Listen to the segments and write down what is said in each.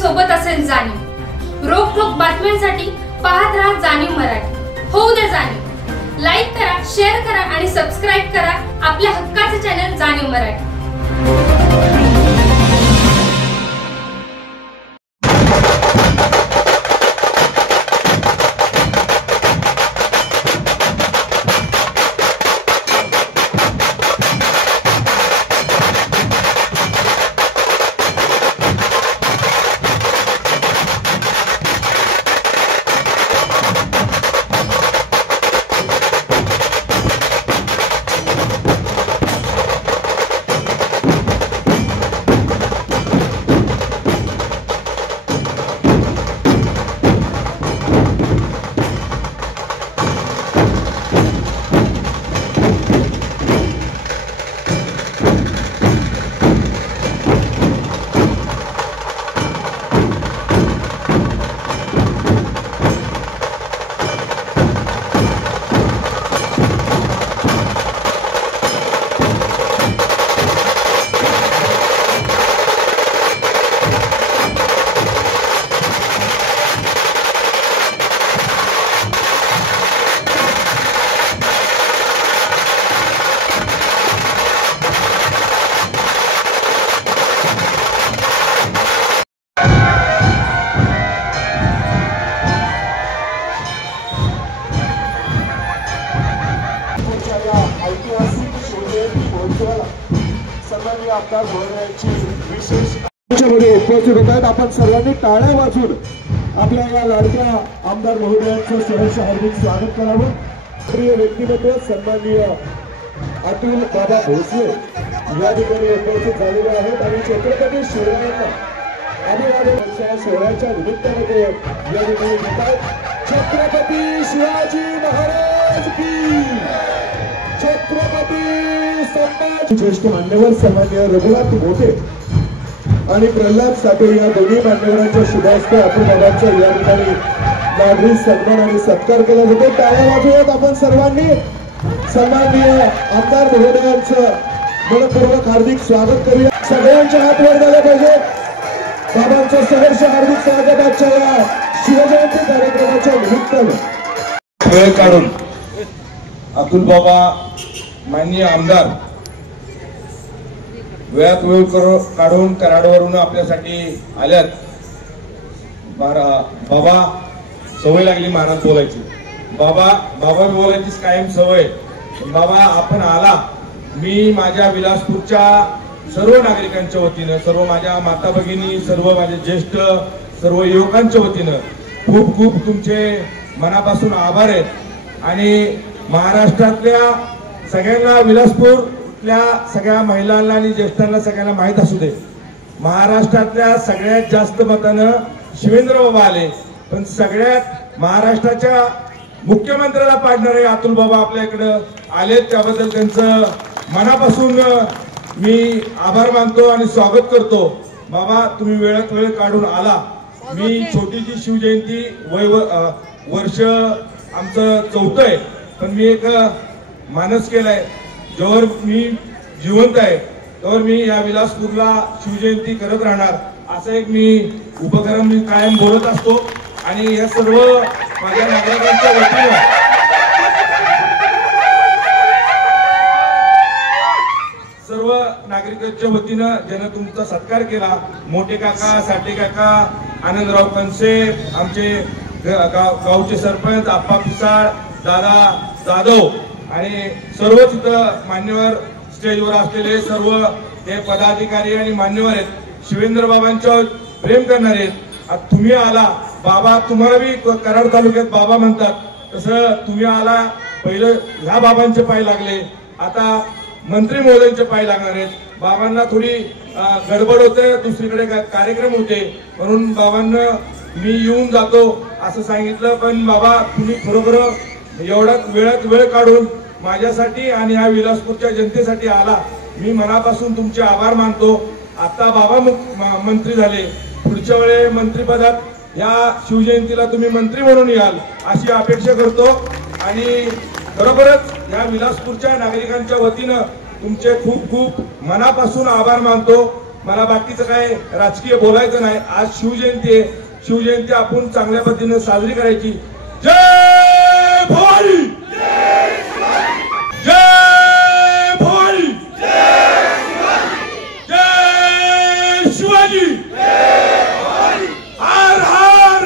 सोबत असेल जाणीव। रोखोक बातम्यांसाठी पाहत राहा जाणीव मराठी। होऊ दे जाणीव। लाईक करा, शेअर करा आणि सबस्क्राइब करा आपल्या हक्काचे चॅनल जाणीव मराठी। सन्माननीय आमदार महोदयांची विशेष उपस्थित होत आहेत। आपण सर्वांनी टाळ्या वाजवून आपल्या या लाडक्या आमदार महोदयांचं सहर्ष हार्दिक स्वागत करावं। प्रिय व्यक्तिमत्व सन्माननीय अतुल बाबा भोसले या ठिकाणी उपस्थित झालेले आहेत आणि छत्रपती शिवरायांना अभिवादन सोहळ्याच्या निमित्ताने या ठिकाणी येतात। छत्रपती शिवाजी महाराज की, छत्रपती संभाजी। ज्येष्ठ मान्यवर सन्माननीय रघुनाथ मोठे आणि प्रल्हाद साठे या दोन्ही मान्यवरांच्या शुभ हस्ते अतुल बाबांचा या ठिकाणी नागरिक सन्मान आणि सत्कार केला जातो। टाळ्या वाजवत आपण सर्वांनी सन्माननीय आमदार महोदयांचं मनपूर्वक हार्दिक स्वागत करूया। सगळ्यांचे हात वर झाले पाहिजे। बाबांचं सहर्ष हार्दिक स्वागत आजच्या या शिवजयंती कार्यक्रमाच्या निमित्ताने। वेळ काढून अतुल बाबा माननीय आमदार वेळात वेळ काढून कराडवरून आपल्यासाठी आल्यात। बाबा सवय लागली महाराज बोलायची, बाबा बोलायची कायम सवय। बाबा आपण आला, मी माझ्या विलासपूरच्या सर्व नागरिकांच्या वतीनं, सर्व माझ्या माता भगिनी, सर्व माझे ज्येष्ठ सर्व युवकांच्या वतीनं खूप खूप तुमचे मनापासून आभार आहेत। आणि महाराष्ट्रातल्या सगळ्यांना, विलासपूरच्या सगळ्या महिलांना आणि ज्येष्ठांना सगळ्यांना माहीत असू दे, महाराष्ट्रातल्या सगळ्यात जास्त मतानं शिवेंद्र बाबा आले, पण सगळ्यात महाराष्ट्राच्या मुख्यमंत्र्याला पाडणारे अतुल बाबा आपल्या इकडं आले। त्याबद्दल त्यांचं मनापासून मी आभार मानतो आणि स्वागत करतो। बाबा तुम्ही वेळात वेळ काढून आला। मी छोटीशी शिवजयंती वर्ष आमचं 4th आहे, पण मी एक मानस केलाय, जोवर मी जिवंत आहे तोवर मी या विलासपूरला शिवजयंती करत राहणार, असं एक मी उपक्रम मी कायम बोलत असतो। आणि या सर्व माझ्या नागरिकांच्या वतीनं, सर्व नागरिकांच्या वतीनं ज्यानं तुमचा सत्कार केला, मोठे काका, साठे काका, आनंदराव कनसे, आमचे गावचे सरपंच आप्पा पिसाळ, दादा जाधव आणि सर्वच इथं मान्यवर स्टेजवर असलेले सर्व हे पदाधिकारी आणि मान्यवर आहेत, शिवेंद्र बाबांच्यावर प्रेम करणारे आहेत। आज तुम्ही आला, बाबा तुम्हाला बी कराड तालुक्यात बाबा म्हणतात, तसं तुम्ही आला, पहिलं ह्या बाबांचे पाय लागले, आता मंत्री महोदयांचे पाय लागणार आहेत। बाबांना थोडी गडबड होते, दुसरीकडे कार्यक्रम होते, म्हणून बाबांना मी येऊन जातो असं सांगितलं। पण बाबा तुम्ही खरोखर एवढ्यात वेळात वेळ काढून माझ्यासाठी आणि ह्या विलासपूरच्या जनतेसाठी आला, मी मनापासून तुमचे आभार मानतो। आता बाबा मंत्री झाले, पुढच्या वेळे मंत्रिपदात या शिवजयंतीला तुम्ही मंत्री म्हणून याल अशी अपेक्षा करतो। आणि खरोखरच या विलासपूरच्या नागरिकांच्या वतीनं तुमचे खूप खूप मनापासून आभार मानतो। मला बाकीचं काय राजकीय बोलायचं नाही. आज शिवजयंती आहे, शिवजयंती आपण चांगल्या पद्धतीने साजरी करायची. जय भवानी, जय भवानी, जय शिवाजी, हर हर.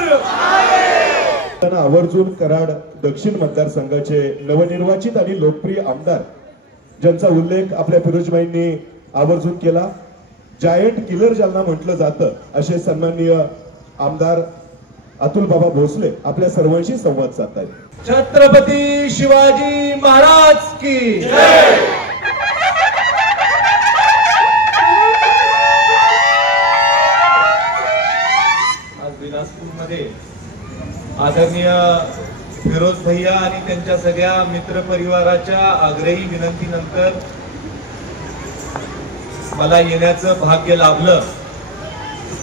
आवर्जून कराड दक्षिण मतदारसंघाचे नवनिर्वाचित आणि लोकप्रिय आमदार ज्यांचा उल्लेख आपल्या फिरोजबाईंनी आवर्जून केला, जायंट किलर ज्यांना म्हटलं जातं असे सन्माननीय आमदार अतुल बाबा भोसले आपल्या सर्वांशी संवाद साधतायत. छत्रपती शिवाजी महाराज की जय. आज बिलासपूर मध्ये आदरणीय फिरोज भैया आणि त्यांच्या सगळ्या मित्र परिवाराच्या आग्रही विनंतीनंतर मला येण्याचं भाग्य लाभलं.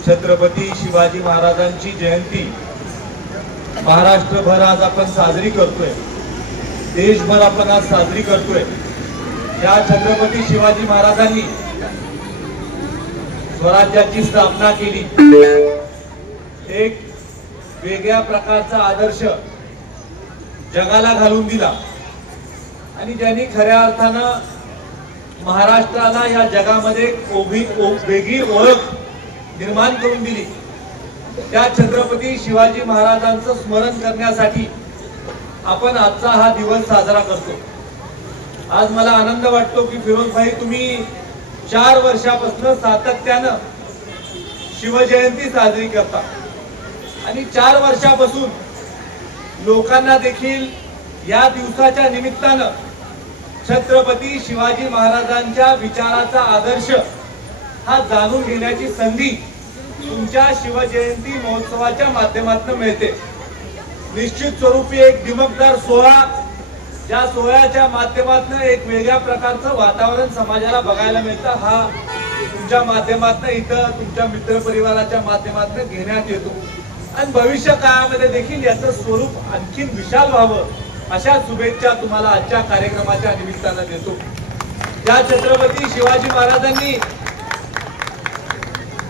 छत्रपती शिवाजी महाराजांची जयंती महाराष्ट्रभर आज आपण साजरी करतोय, देशभर आपण आज साजरी करतोय. या छत्रपती शिवाजी महाराजांनी स्वराज्याची स्थापना केली, एक वेगळ्या प्रकारचा आदर्श जगाला घालून दिला आणि ज्यांनी खऱ्या अर्थानं महाराष्ट्राला या जगामध्ये वेगळी ओळख निर्माण करून दिली. त्या छत्रपती शिवाजी महाराजांचं स्मरण करण्यासाठी आपण आजचा हा दिवस साजरा करतो. आज मला आनंद वाटतो की फिरोज भाई तुम्ही 4 वर्षापासून सातत्यानं शिवजयंती साजरी करता आणि 4 वर्षापासून लोकांना देखील या दिवसाच्या निमित्तानं छत्रपती शिवाजी महाराजांच्या विचाराचा आदर्श हा जाणून घेण्याची संधी तुमच्या शिवजयंती महोत्सवाच्या माध्यमातून मिळते. निश्चित स्वरूपी एक दिमकदार सोहळा, ज्या सोहळ्याच्या माध्यमातून एक वेगळ्या प्रकारचं वातावरण समाजाला बघायला मिळतं, हा तुमच्या माध्यमातून इथं तुमच्या मित्रपरिवाराच्या माध्यमातून घेण्यात येतो आणि भविष्य काळामध्ये देखील याचं स्वरूप आणखीन विशाल व्हावं अशा शुभेच्छा तुम्हाला आजच्या कार्यक्रमाच्या निमित्तानं देतो. या छत्रपती शिवाजी महाराजांनी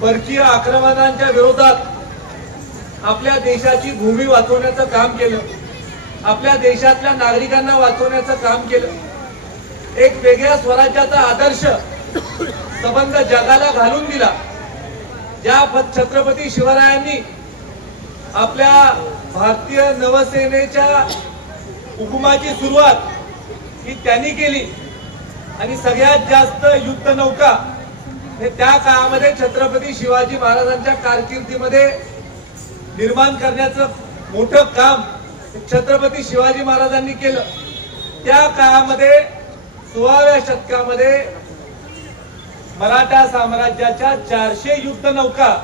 परकीय आक्रमणांच्या विरोधात आपल्या देशाची भूमी वाचवण्याचं काम केलं, आपल्या देशातल्या नागरिकांना वाचवण्याचं काम केलं. एक वेगळ्या स्वराज्याचा आदर्श संबंध जगाला घालून दिला. ज्या छत्रपती शिवरायांनी आपल्या भारतीय नौसेनेच्या हुकुमाची सुरुवात ही त्यांनी केली आणि सगळ्यात जास्त युद्ध नौका हे त्या काळामध्ये छत्रपती शिवाजी महाराजांच्या कारकिर्दीमध्ये निर्माण करण्याचं मोठं काम छत्रपती शिवाजी महाराजांनी केलं. त्या काळामध्ये 16व्या शतकामध्ये मराठा साम्राज्याच्या 400 युद्ध नौका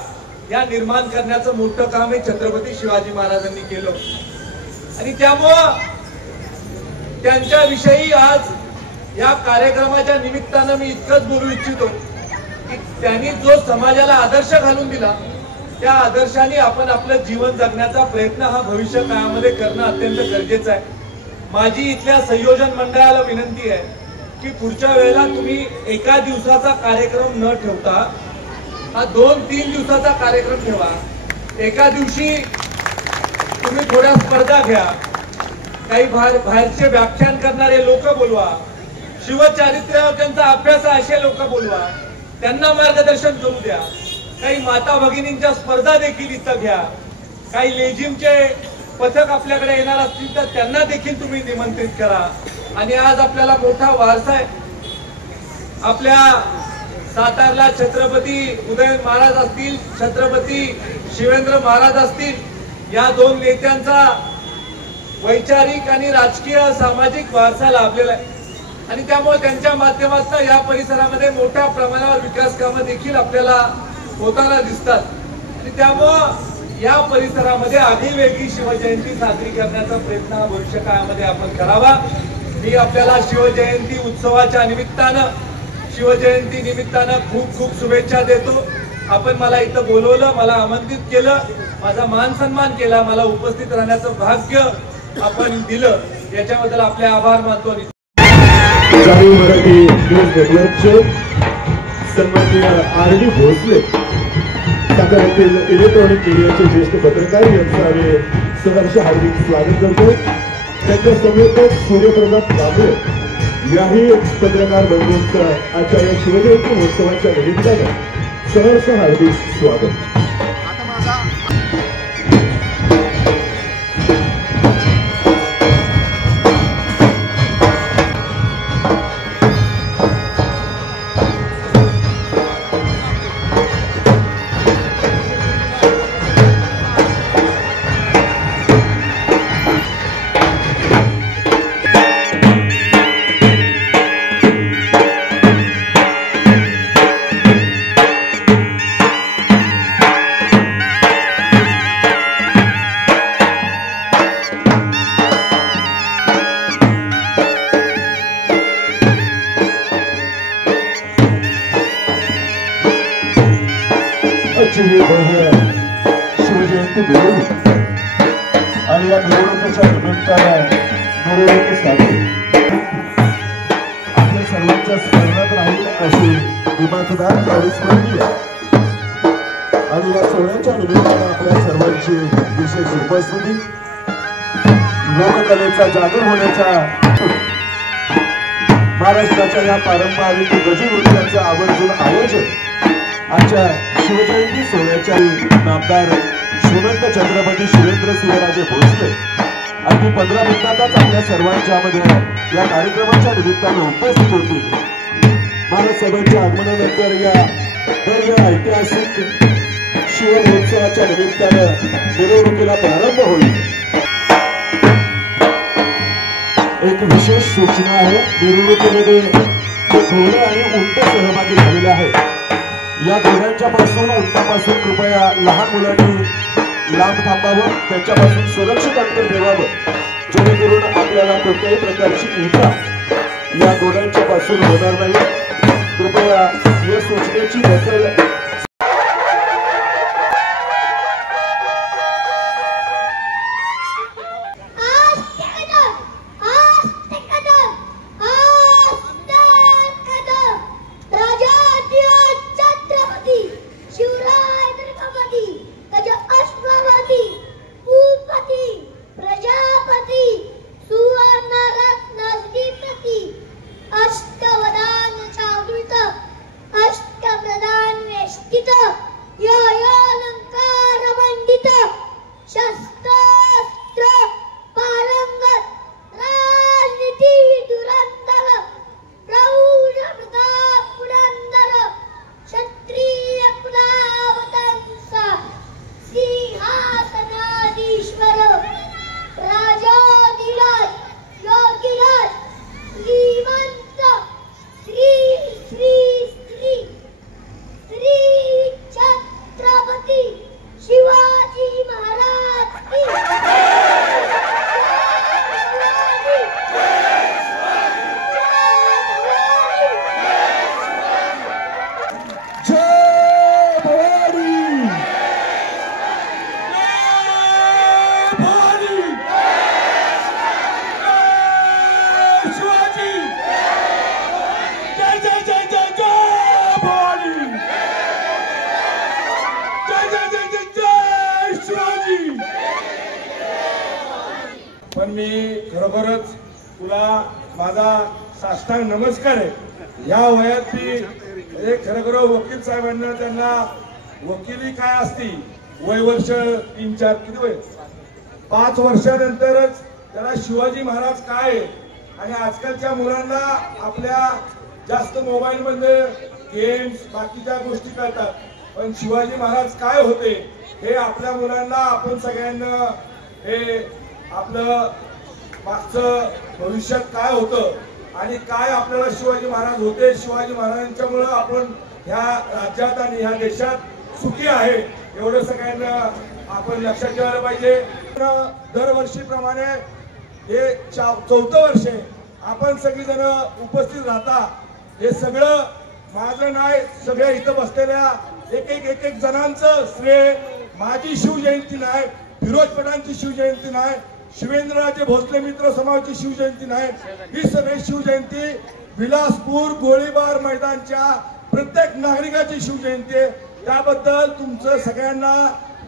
या निर्माण करण्याचं मोठं काम हे छत्रपती शिवाजी महाराजांनी केलं आणि त्यामुळं त्यांच्याविषयी आज या कार्यक्रमाच्या निमित्तानं मी इतकंच बोलू इच्छितो की त्यांनी जो समाजाला आदर्श घालून दिला त्या आदर्शाने आपण आपलं जीवन जगण्याचा प्रयत्न हा भविष्य काळामध्ये करणं अत्यंत गरजेचं आहे. माझी इथल्या संयोजन मंडळाला विनंती आहे की पुढच्या वेळेला तुम्ही एका दिवसाचा कार्यक्रम न ठेवता हा 2-3 दिवसाचा कार्यक्रम ठेवा. एका दिवशी तुम्ही थोड्या स्पर्धा घ्या, काही बाहेरचे व्याख्यान करणारे लोक बोलवा, शिवचारित्र्याचा अभ्यास असे लोक बोलवा, त्यांना मार्गदर्शन करू द्या. काही माता भगिनींच्या स्पर्धा देखील इथं घ्या. काही लेझिमचे पथक आपल्याकडे येणार असतील तर त्यांना देखील तुम्ही निमंत्रित करा. आणि आज आपल्याला मोठा वारसा आहे. आपल्या सातारला छत्रपती उदयन महाराज असतील, छत्रपती शिवेंद्र महाराज असतील, या 2 नेत्यांचा वैचारिक आणि राजकीय सामाजिक वारसा लाभलेला आहे आणि त्यामुळे त्यांच्या माध्यमातून या परिसरामध्ये मोठ्या प्रमाणावर विकास कामं देखील आपल्याला होताना दिसतात आणि त्यामुळे या परिसरामध्ये आगळीवेगळी शिवजयंती साजरी करण्याचा प्रयत्न हा भविष्य काळामध्ये आपण करावा. मी आपल्याला शिवजयंती उत्सवाच्या निमित्तानं, शिवजयंती निमित्तानं खूप खूप शुभेच्छा देतो. आपण मला इथं बोलवलं, मला आमंत्रित केलं, माझा मान सन्मान केला, मला उपस्थित राहण्याचं भाग्य आपण दिलं, याच्याबद्दल आपले आभार मानतो. मराठी न्यूज नेटवर्कचे सन्माननीय आर.डी. भोसले साताऱ्यातील इलेक्ट्रॉनिक मीडियाचे ज्येष्ठ पत्रकार यांचं आम्ही सहर्ष हार्दिक स्वागत करतो. त्यांच्या समवेत सूर्यप्रताप कांबळे याही पत्रकार बंधूंचं आजच्या या शिवजयंती महोत्सवाच्या निमित्तानं सहर्ष हार्दिक स्वागत. शिवजयंती मिरवणूक आणि या मिरवणुकीच्या निमित्तानं मिरवणुकीसाठी आपल्या सर्वांच्या स्मरणात राहील अशी दिमाखदार अविस्मरणीय आणि या सोहळ्याच्या निमित्तानं आपल्या सर्वांची विशेष उपस्थिती, लोककलेचा जागर होण्याच्या महाराष्ट्राच्या या पारंपरिक गजनृत्याचं आवर्जून आयोजन आजच्या शिवजयंती सोहळ्याच्या नामदार श्रीमंत छत्रपती शिवेंद्रसिंहराजे भोसले अगदी 15 मिनिटातच आपल्या सर्वांच्या मध्ये या कार्यक्रमाच्या निमित्तानं उपस्थित होतील. महाराजसाहेबांच्या आगमनानंतर या ऐतिहासिक शिवमहोत्सवाच्या निमित्तानं मिरवणुकीला प्रारंभ होईल. एक विशेष सूचना आहे, मिरवणुकीमध्ये घोडे आणि उंट सहभागी झालेले आहेत. या घोड्यांच्या पासून उंटापासून कृपया लहान मुलांनी लांब थांबावं, त्यांच्यापासून सुरक्षित अंतर ठेवावं, जेणेकरून आपल्याला कोणत्याही प्रकारची इजा या घोड्यांच्या पासून होणार नाही. कृपया या सूचनेची दखल पण मी खरोखरच तुला माझा साष्टांग नमस्कार आहे. या वयात मी खरोखर वकील साहेबांना त्यांना वकिली काय असती वय वर्ष 3-4 किती वय 5 वर्षानंतरच त्याला शिवाजी महाराज काय आणि आजकालच्या मुलांना आपल्या जास्त मोबाईल मध्ये गेम्स बाकीच्या गोष्टी कळतात, पण शिवाजी महाराज काय होते हे आपल्या मुलांना आपण सगळ्यांना हे आपलं मागचं भविष्यात काय होतं आणि काय आपल्याला शिवाजी महाराज होते, शिवाजी महाराजांच्यामुळे आपण ह्या राज्यात आणि ह्या देशात सुखी आहे एवढं सगळ्यांना आपण लक्षात ठेवायला पाहिजे. दरवर्षीप्रमाणे हे 4थं वर्ष आहे आपण सगळीजण उपस्थित राहता. हे सगळं माझं नाही, सगळ्या इथं बसलेल्या एक जणांचं श्रेय. माझी शिवजयंती नाही, फिरोज पठाणची शिवजयंती नाही, शिवेंद्रराजे भोसले मित्र समाजाची शिवजयंती नाही. ही सगळी शिवजयंती विलासपूर गोळीबार मैदानच्या प्रत्येक नागरिकाची शिवजयंती आहे. त्याबद्दल तुमचं सगळ्यांना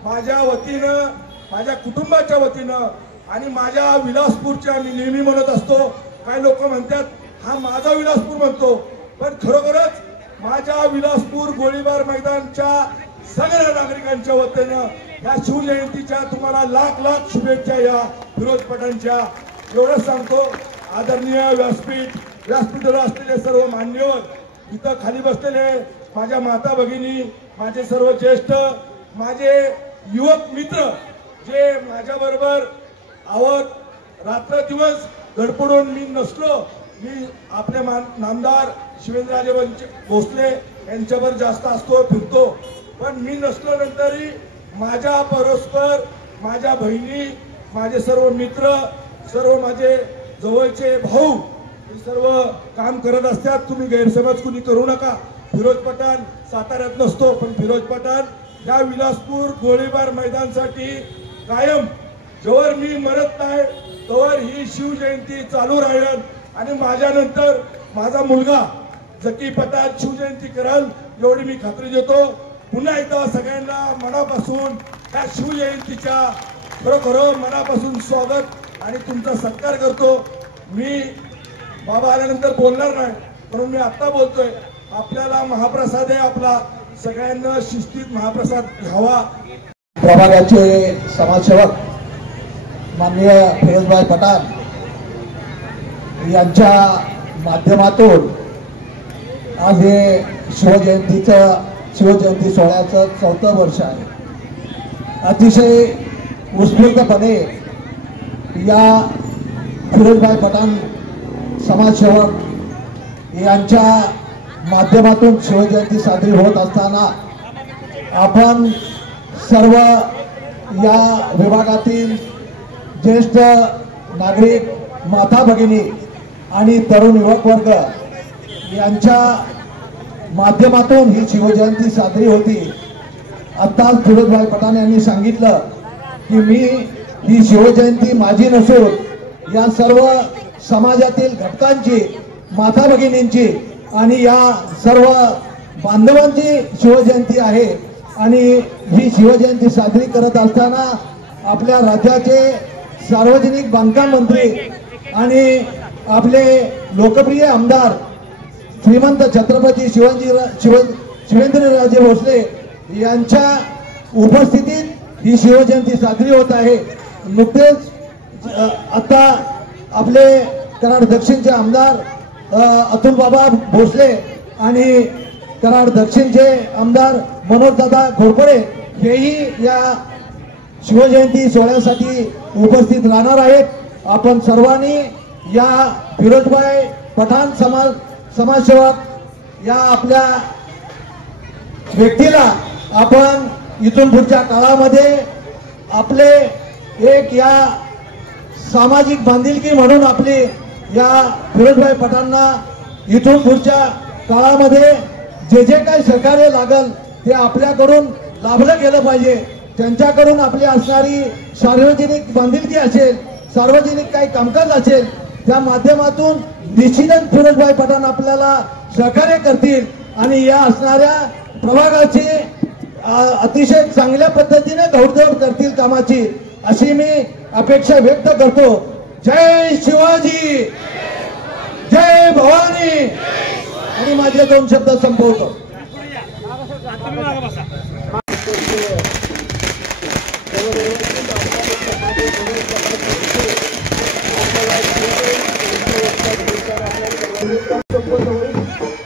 माझ्या वतीनं, माझ्या कुटुंबाच्या वतीनं आणि माझ्या विलासपूरच्या, मी नेहमी म्हणत असतो, काही लोक म्हणतात हा माझा विलासपूर म्हणतो, पण खरोखरच माझ्या विलासपूर गोळीबार मैदानच्या सगळ्या नागरिकांच्या वतीनं या शिवजयंतीच्या तुम्हाला लाख लाख शुभेच्छा या फिरोज पठाणच्या. एवढंच सांगतो. आदरणीय व्यासपीठावर असलेले सर्व मान्यवर, इथं खाली बसलेले माझ्या माता भगिनी, माझे सर्व ज्येष्ठ, माझे युवक मित्र जे माझ्याबरोबर आवत रात्र दिवस धडपडून मी नसलो, मी आपले नामदार शिवेंद्रराजे भोसले यांच्यावर जास्त असतो, फिरतो, पण मी नसल्यानंतरही माझ्या परस्पर माझ्या बहिणी, माझे सर्व मित्र, सर्व माझे जवळचे भाऊ हे सर्व काम करत असतात. तुम्ही गैरसमज कुणी करू नका. फिरोज पठाण साताऱ्यात नसतो, पण फिरोज पठाण या विलासपूर गोळीबार मैदानसाठी कायम, जोवर मी मरत नाही तोवर ही शिवजयंती चालू राहील. आणि माझ्यानंतर माझा मुलगा जकी पठाण शिवजयंती कराल एवढी मी खात्री देतो. पुन्हा एकदा सगळ्यांना मनापासून या शिवजयंतीच्या खरोखर मनापासून स्वागत आणि तुमचा सत्कार करतो. मी बाबा आल्यानंतर बोलणार नाही, म्हणून मी आता बोलतोय. आपल्याला महाप्रसाद आहे आपला, सगळ्यांना शिस्तीत महाप्रसाद घ्यावा. प्रभागाचे समाजसेवक माननीय फिरोजभाई पठाण यांच्या माध्यमातून आज हे शिवजयंती सोहळ्याचं 4थं वर्ष आहे. अतिशय उत्स्फूर्तपणे या फिरोजभाई पठाण समाजसेवक यांच्या माध्यमातून शिवजयंती साजरी होत असताना आपण सर्व या विभागातील ज्येष्ठ नागरिक, माता भगिनी आणि तरुण युवक वर्ग यांच्या माध्यमातून ही शिवजयंती साजरी होती. आत्ताच फिरोजभाई पठाण यांनी सांगितलं की मी ही शिवजयंती माझी नसून या सर्व समाजातील घटकांची, माता भगिनींची आणि या सर्व बांधवांची शिवजयंती आहे. आणि ही शिवजयंती साजरी करत असताना आपल्या राज्याचे सार्वजनिक बांधकाम मंत्री आणि आपले लोकप्रिय आमदार श्रीमंत छत्रपती शिवेंद्रराजे भोसले यांच्या उपस्थितीत ही शिवजयंती साजरी होत आहे. नुकतेच आता आपले कराड दक्षिणचे आमदार अतुल बाबा भोसले आणि कराड दक्षिणचे आमदार मनोजदादा घोरपडे हेही या शिवजयंती सोहळ्यासाठी उपस्थित राहणार आहेत. आपण सर्वांनी या फिरोजभाई पठाण समाजसेवक या आपल्या व्यक्तीला आपण इथून पुढच्या काळामध्ये आपले एक या सामाजिक बांधिलकी म्हणून आपली या फिरोजभाई पठाणना इथून पुढच्या काळामध्ये जे जे काही सहकार्य लागल ते आपल्याकडून लाभलं गेलं पाहिजे. त्यांच्याकडून आपली असणारी सार्वजनिक बांधिलकी असेल, सार्वजनिक काही कामकाज असेल, त्या माध्यमातून निश्चितच फिरोजभाई पठाण आपल्याला सहकार्य करतील आणि या असणाऱ्या प्रभागाची अतिशय चांगल्या पद्धतीने घौडदौड करतील कामाची, अशी मी अपेक्षा व्यक्त करतो. जय शिवाजी, जय भवानी. आणि माझे 2 शब्द संपवतो.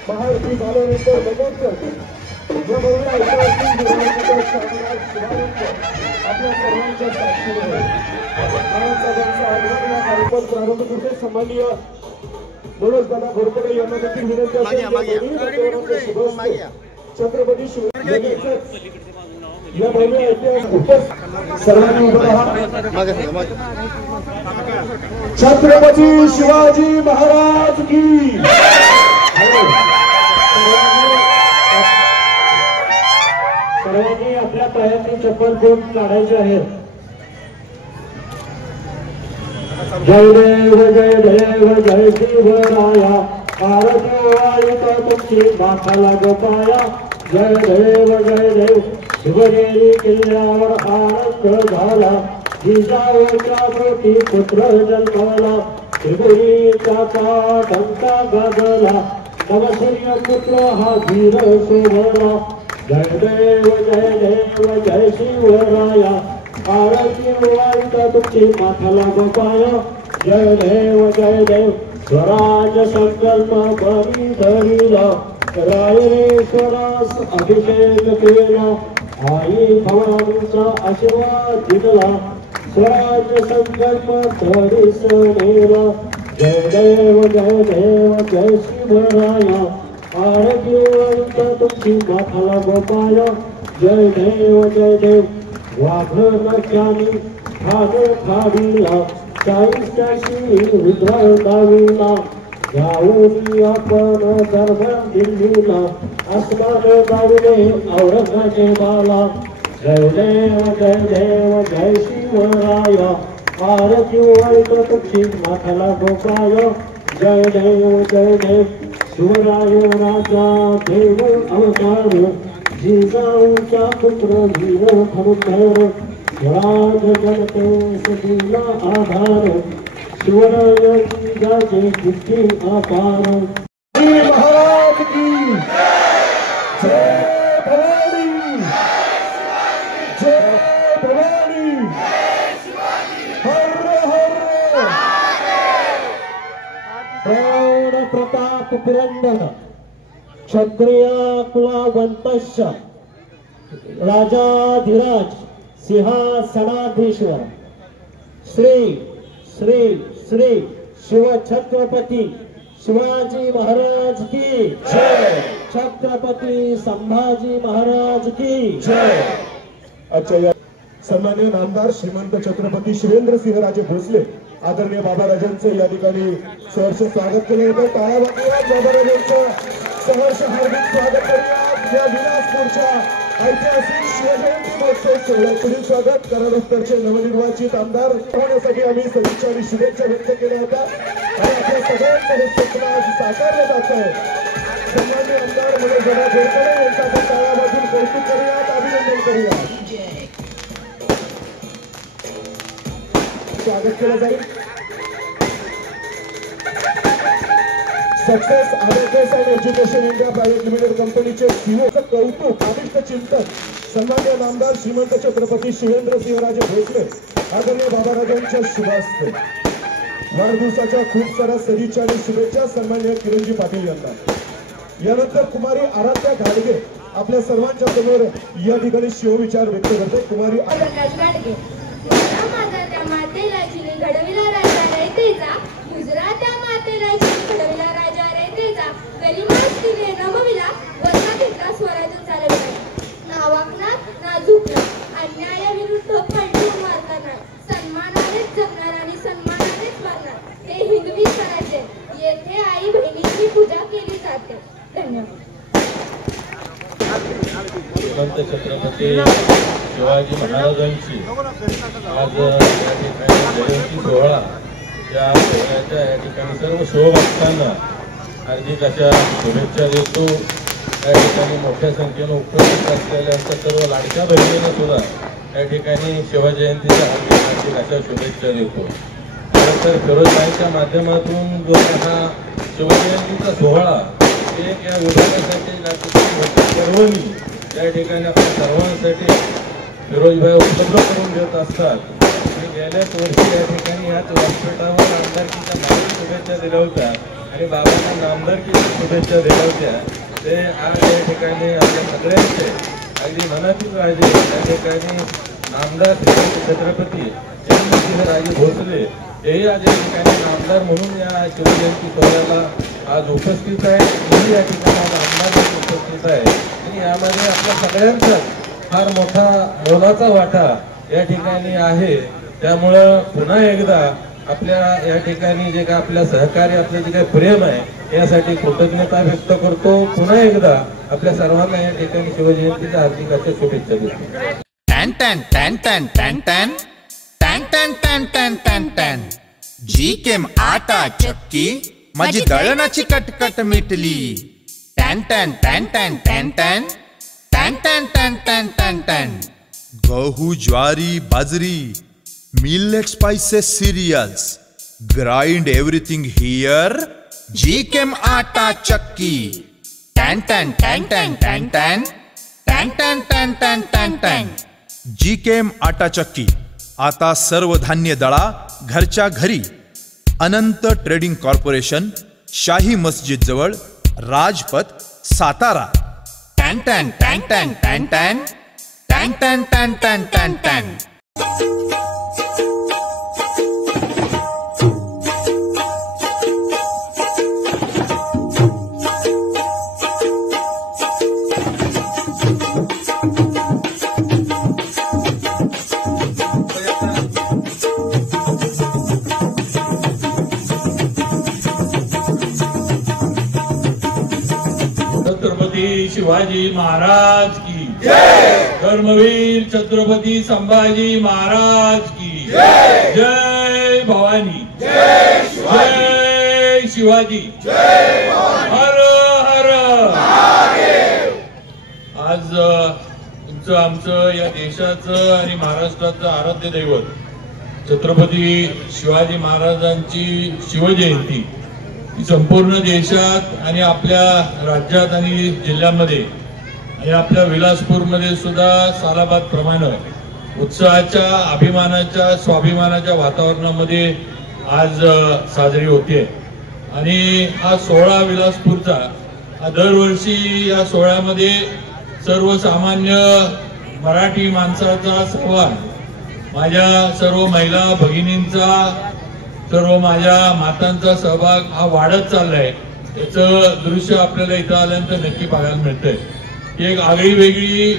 महायुती झाल्यानंतर लगेच आपल्या सर्वांच्या साक्षीने कार्यक्रम प्रारंभ करते. सन्माननीय मनोजदादा घोरपडे यांना देखील विनंती असेल. छत्रपती शिवाजी या भव्य ऐतिहासिक सर्वांनी उभं राहा. छत्रपती शिवाजी महाराज की. सर्वांनी आपल्या पायातली चप्पल घेऊन काढायची आहे. जय देव जय देव जय शिवराया आरती वाळीत तुमची माथाला गोपाया जय देव शिवनेरी किल्ल्यावर आनंद झाला जिजाऊच्या पोटी पुत्र जन्मला त्रिपुरीचा टंका गाजला नवसूर्य पुत्र हा धीर शोभला जय देव जय शिवराया आरती वाळीत तुमची माथाला गोपाया जय देव स्वराज संकल्प बळी धरिला रायरेश्वरास अभिषेक केला आई भवानीचा आशीर्वाद दिला स्वराज संकल्प धरिस नेला जय देव जय शिवराया आरती वाळीत तुमची माथाला गोपाया जय देव वाघनक्यानी ठाण ठाडीला 40 रुद्र दाविला जाऊन आपण दरबार दिल्लीला आसमान गावले औरंगजेबाला जय देव जय शिवराया आरती वाळीत तुमची माथाला गोपाया जय देव शिवराय राजा देव अवतार जिजाऊचा पुत्र वीर धनुर्धर राज जनते सदीला आधार शिवराय जाचे बुद्धी अपार महाराज की जय भवानी हर हर प्रौढ प्रताप पुरंदर क्षत्रिय कुलावंतश्च राजाधिराज सिंहासनाधीश्वर श्री श्री श्री शिवछत्रपती शिवाजी महाराज की जय छत्रपती संभाजी महाराज की जय आजच्या सन्माननीय नामदार श्रीमंत छत्रपती शिवेंद्रसिंहराजे भोसले आदरणीय बाबाराजांचं या ठिकाणी सहर्ष स्वागत केलं होतं टाळ्या वाजवूयात बाबाराजांचं सहर्ष हार्दिक स्वागत करूया या विलासपूरच्या ऐतिहासिक शिवजयंती महोत्सव सोहळ्यात पुढील स्वागत कराड उत्तरचे नवनिर्वाचित आमदार होण्यासाठी आम्ही सदिच्छा आणि शुभेच्छा व्यक्त केल्या होत्या आणि आपल्या सगळ्यांचं हे स्वप्न आज साकारलं जात आहे सन्माननीय आमदार मनोज जोडकडे यांचा आपण टाळ्या वाजवून कौतुक करूयात अभिनंदन करूया स्वागत केलं जाईल सक्सेस आरोग्यस and education India private limited कंपनीचे सीईओ कौतुक अनिष्ट चिंतन सन्माननीय नामदार श्रीमंत छत्रपती शिवेंद्रसिंहराजे भोसले आदरणीय बाबाराजांच्या शुभास्ते वाढदिवसाच्या खूप साऱ्या सदिच्छा आणि शुभेच्छा सन्माननीय किरणजी पाटील यांना यानंतर कुमारी आराध्या घाडगे आपल्या सर्वांच्या समोर या ठिकाणी शिवविचार व्यक्त करते कुमारी घाडगे मातेला जिने घडविला राजा रयतेचा गुजरात्या मातेला जिने घडविला राजा रयतेचा गलिमास तिने रमविला वसाहतीचा स्वराज्य चालविला नावाकणार ना झुकणार अन्यायाविरुद्ध पलटून मारणार नाही सन्मानानेच जगणार आणि सन्मानानेच मरणार हे हिंदवी स्वराज्य येथे आई बहिणीची पूजा केली जाते धन्यवाद छत्रपती शिवाजी महाराजांची आज या ठिकाणी जयंती सोहळा या सोहळ्याच्या या ठिकाणी सर्व शिवभक्तांना हार्दिक अशा शुभेच्छा देतो या ठिकाणी मोठ्या संख्येनं उपस्थित असलेल्या सर्व लाडक्या बहिणींना सुद्धा या ठिकाणी शिवजयंतीच्या हार्दिक अशा शुभेच्छा देतो खरं तर फिरोजबाईंच्या माध्यमातून जो हा शिवजयंतीचा सोहळा एक या विभागासाठी सर्वांनी या ठिकाणी आपल्या सर्वांसाठी फिरोजभाई उपलब्ध करून देत असतात आणि गेल्याच वर्षी या ठिकाणी याच व्यासपीठावर आमदारकीच्या भावी शुभेच्छा दिल्या होत्या आणि बाबांना नामदारकीच्या शुभेच्छा दिल्या होत्या ते आज या ठिकाणी आपल्या सगळ्यांचे अगदी मनातील राजे या ठिकाणी नामदार श्रीमंत छत्रपती शिवेंद्रसिंहराजे भोसले हेही आज या ठिकाणी नामदार म्हणून या शिवजयंती सोहळ्याला आज उपस्थित आहे मी या ठिकाणी आज आमदार उपस्थित आहे आणि यामध्ये आपल्या सगळ्यांचा फार मोठा मोलाचा वाटा या ठिकाणी आहे त्यामुळं पुन्हा एकदा आपल्या या ठिकाणी जे काय आपल्या सहकार्य आपलं जे काही प्रेम आहे यासाठी कृतज्ञता व्यक्त करतो पुन्हा एकदा आपल्या सर्वांना या ठिकाणी शिवजयंतीच्या हार्दिक अशा शुभेच्छा देतो टॅन टॅन टॅन टॅन टॅन टॅन टॅन टॅन टॅन टॅन टॅन टॅन जी केम आटा चक्की माझी दळणाची कटकट मिटली. टॅन टॅन टॅन टॅन टॅन टॅन टॅन टॅन टॅन टॅन टॅन टॅन. गहू, ज्वारी, बाजरी, millet, spices, cereals, grind everything here. जीकेम आटा चक्की. टॅन टॅन टॅन टॅन टॅन टॅन टॅन टॅन टॅन टॅन टॅन टॅन. जीकेम आटा चक्की आता सर्व धान्य दळा घरच्या घरी. अनंत ट्रेडिंग कॉर्पोरेशन, शाही मस्जिद जवळ, राजपथ, सातारा. टॅन टॅन टॅन टॅन टॅन टॅन टॅन टॅन टॅन टॅन टॅन टॅन. छत्रपती शिवाजी महाराज की जय. धर्मवीर छत्रपती संभाजी महाराज की जय. जय भवानी. जय शिवाजी. हर हर. आज तुमचं आमचं या देशाचं आणि महाराष्ट्राचं आराध्य दैवत छत्रपती शिवाजी महाराजांची शिवजयंती ही संपूर्ण देशात आणि आपल्या राज्यात आणि जिल्ह्यामध्ये आणि आपल्या विलासपूरमध्ये सुद्धा सालाबाद प्रमाणे उत्साहाच्या, अभिमानाच्या, स्वाभिमानाच्या वातावरणामध्ये आज साजरी होते. आणि हा सोहळा विलासपूरचा हा दरवर्षी या सोहळ्यामध्ये सर्वसामान्य मराठी माणसाचा सहभाग, माझ्या सर्व महिला भगिनींचा, सर्व माझ्या मातांचा सहभाग हा वाढत चाललाय. याचं दृश्य आपल्याला इथं आल्यानंतर नक्की पाहायला मिळतंय. एक आगळी वेगळी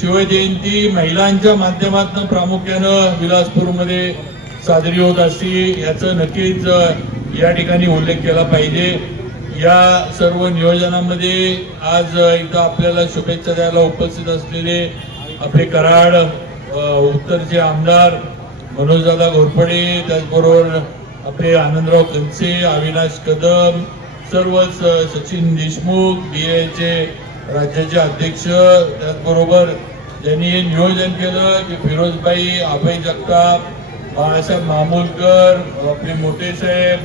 शिवजयंती महिलांच्या माध्यमातून प्रामुख्यानं विलासपूरमध्ये साजरी होत असती, याचं नक्कीच या ठिकाणी उल्लेख केला पाहिजे. या सर्व नियोजनामध्ये आज इथं आपल्याला शुभेच्छा द्यायला उपस्थित असलेले आपले कराड उत्तरचे आमदार मनोजदादा घोरपडे, त्याचबरोबर आपले आनंदराव कंचे, अविनाश कदम, सर्वच सचिन देशमुख, BAचे राज्याचे अध्यक्ष, त्याचबरोबर ज्यांनी हे नियोजन केलं की फिरोजबाई, अभय जगताप, बाळासाहेब मामूलकर, आपले मोठे साहेब,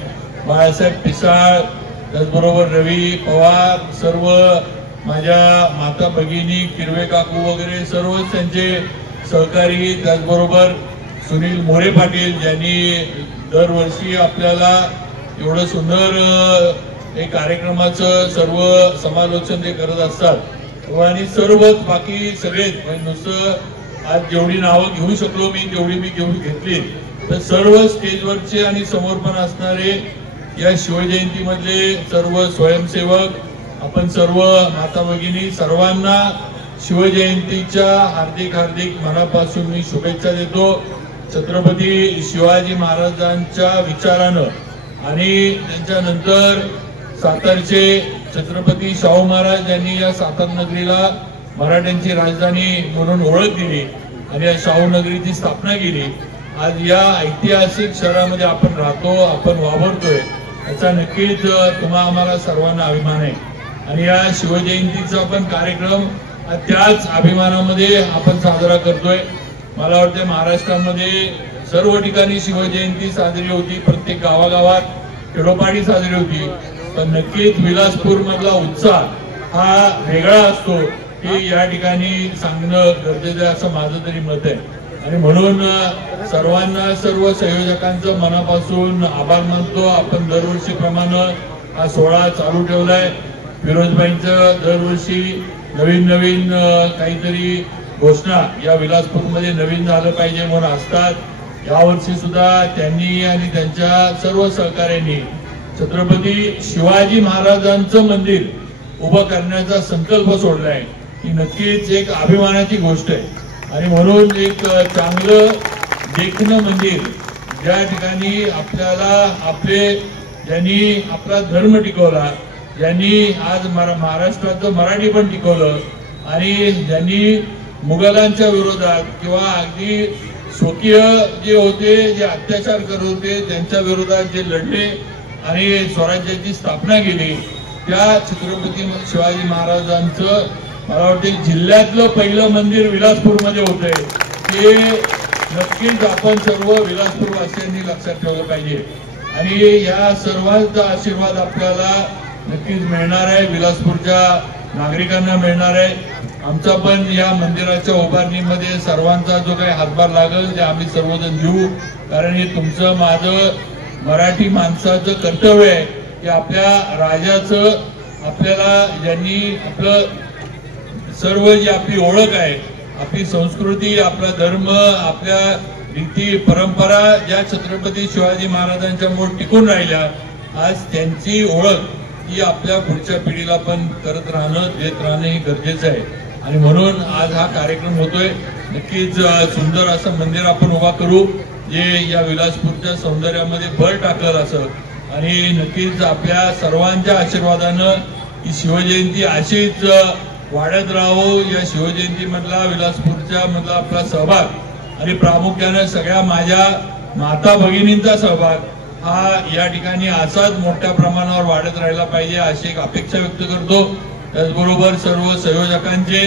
बाळासाहेब पिसाळ, त्याचबरोबर रवी पवार, सर्व माझ्या माता भगिनी, किरवे काकू वगैरे सर्वच त्यांचे सहकारी, त्याचबरोबर सुनील मोरे पाटील ज्यांनी दरवर्षी आपल्याला एवढं सुंदर एक कार्यक्रमाचं सर्व समालोचन ते करत असतात. आणि सर्वच बाकी सगळेच नुसतं आज जेवढी नावं घेऊ शकलो मी तेवढी मी घेतली, तर सर्व स्टेजवरचे आणि समोर पण असणारे या शिवजयंतीमधले सर्व स्वयंसेवक, आपण सर्व माता भगिनी सर्वांना शिवजयंतीच्या हार्दिक हार्दिक मनापासून मी शुभेच्छा देतो. छत्रपती शिवाजी महाराजांच्या विचारानं आणि त्यांच्यानंतर सातारचे छत्रपती शाहू महाराज यांनी या सातार नगरीला मराठ्यांची राजधानी म्हणून ओळख दिली आणि या शाहू नगरीची स्थापना केली. आज या ऐतिहासिक शहरामध्ये आपण राहतो, आपण वावरतोय, याचा नक्कीच तुम्हा आम्हाला सर्वांना अभिमान आहे. आणि या शिवजयंतीचा पण कार्यक्रम त्याच अभिमानामध्ये आपण साजरा करतोय. मला वाटतं महाराष्ट्रामध्ये सर्व ठिकाणी शिवजयंती साजरी होती, प्रत्येक गावागावात खेडोपाडी साजरी होती, पण नक्कीच विलासपूर मधला उत्साह हा वेगळा असतो की या ठिकाणी सांगणं गरजेचं आहे असं माझं तरी मत आहे. आणि म्हणून सर्वांना, सर्व संयोजकांचं मनापासून आभार मानतो. आपण दरवर्षीप्रमाणे हा सोहळा चालू ठेवलाय. फिरोजबाईंचं दरवर्षी नवीन नवीन काहीतरी घोषणा या विलासपूरमध्ये नवीन झालं पाहिजे म्हणून असतात. यावर्षी सुद्धा त्यांनी आणि त्यांच्या सर्व सहकार्यांनी छत्रपती शिवाजी महाराजांचं मंदिर उभं करण्याचा संकल्प सोडलाय. ही नक्कीच एक अभिमानाची गोष्ट आहे. आणि म्हणून एक चांगलं देखणं मंदिर ज्या ठिकाणी आपल्याला आपले ज्यांनी आपला धर्म टिकवला, ज्यांनी आज महाराष्ट्राचं मराठी पण टिकवलं आणि ज्यांनी मुघलांच्या विरोधात किंवा अगदी स्वकीय जे होते, जे अत्याचार करत होते, त्यांच्या विरोधात जे लढले, आणि स्वराज्याची स्थापना केली त्या छत्रपती शिवाजी महाराजांचं मला वाटतं जिल्ह्यातलं पहिलं मंदिर विलासपूरमध्ये होतंय. ते नक्कीच आपण सर्व विलासपूरवासियांनी लक्षात ठेवलं पाहिजे आणि या सर्वांचा आशीर्वाद आपल्याला नक्कीच मिळणार आहे, विलासपूरच्या नागरिकांना मिळणार आहे. आमचा पण या मंदिराच्या उभारणीमध्ये सर्वांचा जो काही हातभार लागेल ते आम्ही सर्वजण देऊ, कारण हे तुमचं माझं मराठी माणसाचं कर्तव्य आहे की आपल्या राजाचं आपल्याला ज्यांनी आपलं सर्व जी आपली ओळख आहे, आपली संस्कृती, आपला धर्म, आपल्या रीती परंपरा ज्या छत्रपती शिवाजी महाराजांच्यामुळे टिकून राहिल्या, आज त्यांची ओळख ही आपल्या पुढच्या पिढीला पण करत राहणं, देत राहणं हे गरजेचं आहे. आणि म्हणून आज हा कार्यक्रम होतोय. नक्कीच सुंदर असं मंदिर आपण उभा करू जे या विलासपूरच्या सौंदर्यामध्ये भर टाकल असं, आणि नक्कीच आपल्या सर्वांच्या आशीर्वादानं ही शिवजयंती अशीच वाढत राहो. या शिवजयंती मधला विलासपूरच्या मधला आपला सहभाग आणि प्रामुख्याने सगळ्या माझ्या माता भगिनींचा सहभाग हा या ठिकाणी असाच मोठ्या प्रमाणावर वाढत राहिला पाहिजे अशी एक अपेक्षा व्यक्त करतो. त्याचबरोबर सर्व संयोजकांचे,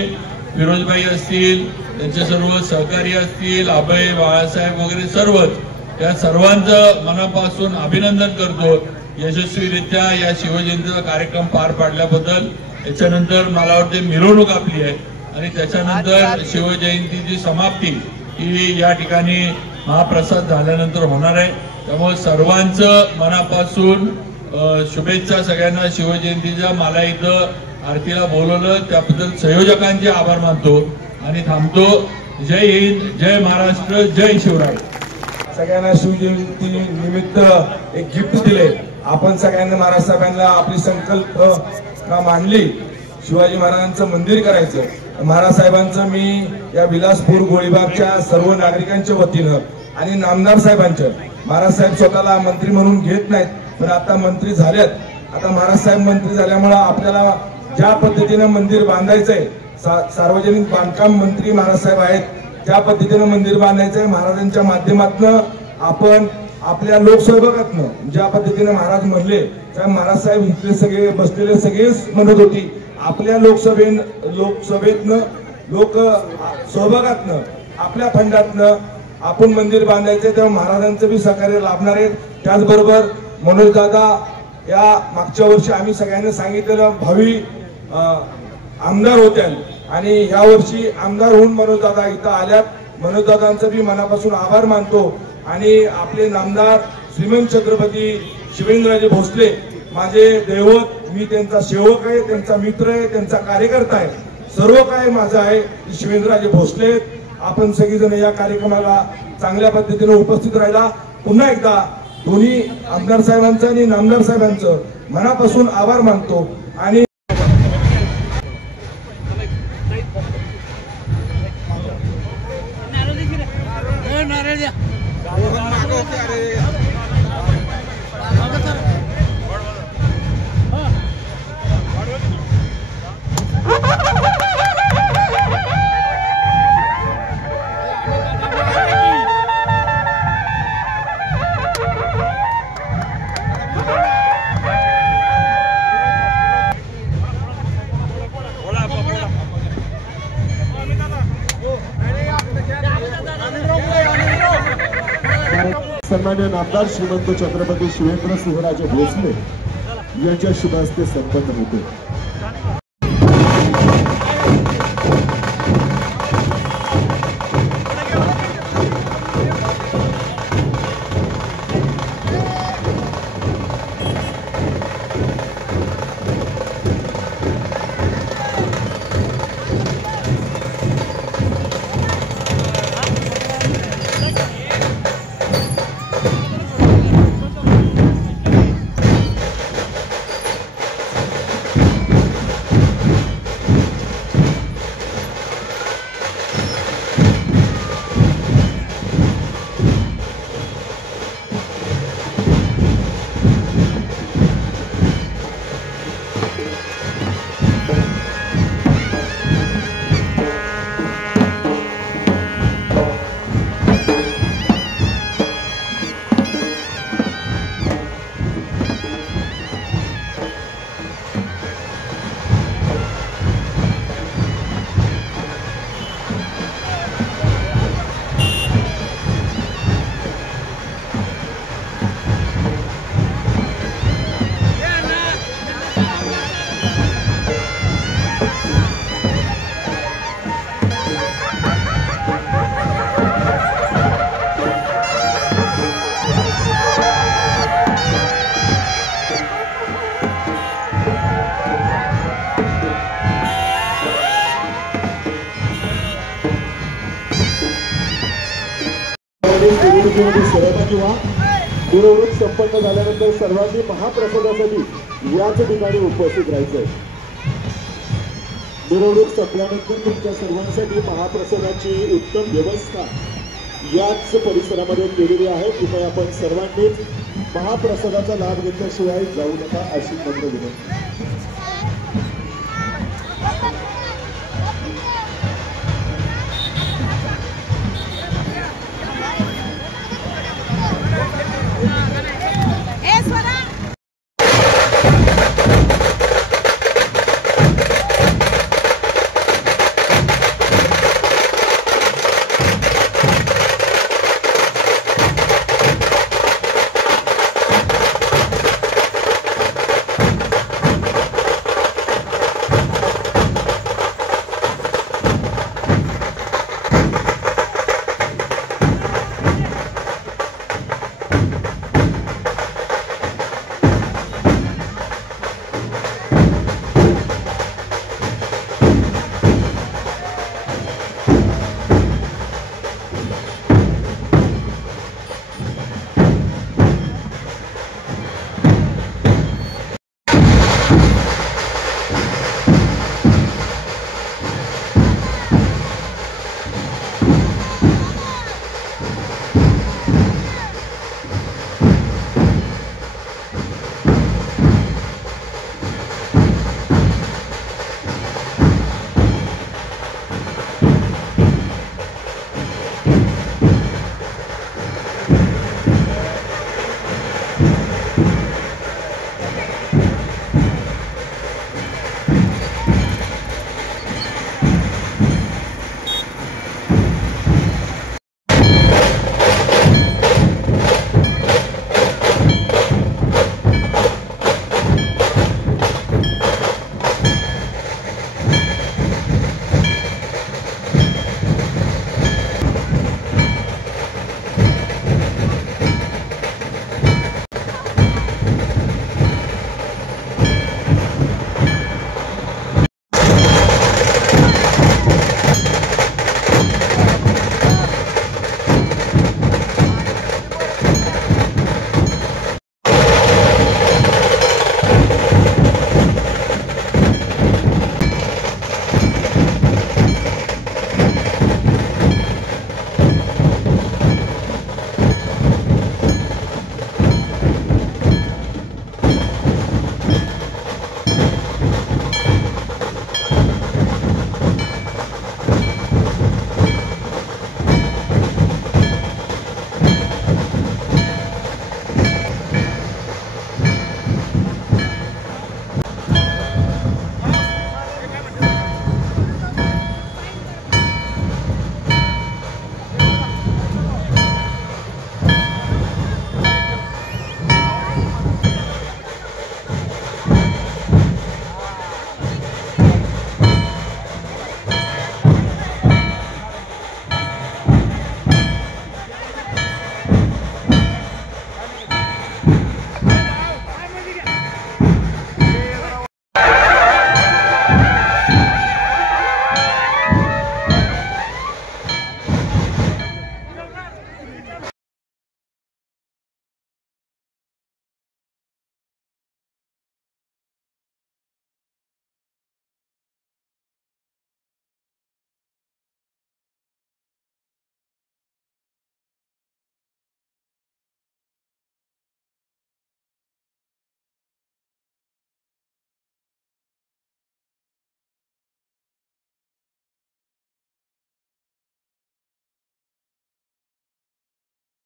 फिरोजबाई असतील, त्यांचे सर्व सहकारी असतील, अभय, बाळासाहेब वगैरे सर्वच, त्या सर्वांचं मनापासून अभिनंदन करतो यशस्वीरित्या या शिवजयंतीचा कार्यक्रम पार पाडल्याबद्दल. त्याच्यानंतर मला वाटते मिरवणूक आपली आहे आणि त्याच्यानंतर शिवजयंतीची समाप्ती ही या ठिकाणी महाप्रसाद झाल्यानंतर होणार आहे. त्यामुळे सर्वांचं मनापासून शुभेच्छा सगळ्यांना शिवजयंतीच्या. मला इथं आरतीला बोलवलं त्याबद्दल संयोजकांचे आभार मानतो आणि थांबतो. जय हिंद, जय महाराष्ट्र, जय शिवराय. सगळ्यांना शिवजयंती निमित्त एक गिफ्ट दिले. आपण सगळ्यांना महाराज साहेबांना आपली संकल्पना मांडली शिवाजी महाराजांचं मंदिर करायचं. महाराज साहेबांचं मी या विलासपूर गोळीबागच्या सर्व नागरिकांच्या वतीनं आणि नामदार साहेबांच्या, महाराज साहेब स्वतःला मंत्री म्हणून घेत नाहीत पण आता मंत्री झाल्यात. आता महाराज साहेब मंत्री झाल्यामुळे आपल्याला ज्या पद्धतीनं मंदिर बांधायचंय, सार्वजनिक बांधकाम मंत्री महाराज साहेब आहेत, त्या पद्धतीनं मंदिर बांधायचंय. महाराजांच्या माध्यमातून आपण आपल्या लोकसहभागातनं ज्या पद्धतीने महाराज म्हणले त्या महाराज साहेब इथले सगळे बसलेले सगळेच म्हणत होती आपल्या लोकसभेतनं लोक सहभागातनं आपल्या फंडातनं आपण मंदिर बांधायचे. तेव्हा महाराजांचं बी सहकार्य लाभणार आहे. त्याचबरोबर मनोज दादा या मागच्या वर्षी आम्ही सगळ्यांनी सांगितलेलं भावी आमदार होत्या आणि या वर्षी आमदार होऊन मनोज दादा इथं आल्यात. मनोज दादांचं बी मनापासून आभार मानतो. आणि आपले नामदार श्रीमंत छत्रपती शिवेंद्रराजे भोसले माझे दैवत, मी त्यांचा सेवक आहे, त्यांचा मित्र आहे, त्यांचा कार्यकर्ता आहे. सर्व काय माझं आहे शिवेंद्रराजे भोसले. आपण सगळीजण या कार्यक्रमाला चांगल्या पद्धतीने उपस्थित राहिला. पुन्हा एकदा दोन्ही आमदार साहेबांचं आणि नामदार साहेबांचं मनापासून आभार मानतो. आणि सन्मान्य नामदार श्रीमंत छत्रपती शिवेंद्र सिंहराजे भोसले यांच्या शुभ हस्ते संपन्न होते. मिरवणुकीमध्ये सहभागी व्हा. मिरवणूक संपन्न झाल्यानंतर सर्वांनी महाप्रसादासाठी याच ठिकाणी उपस्थित राहायचंय. मिरवणूक संपल्यानंतर तुमच्या सर्वांसाठी महाप्रसादाची उत्तम व्यवस्था याच परिसरामध्ये केलेली आहे. कृपया आपण सर्वांनीच महाप्रसादाचा लाभ घेतल्याशिवाय जाऊ नका अशी नम्र विनंती.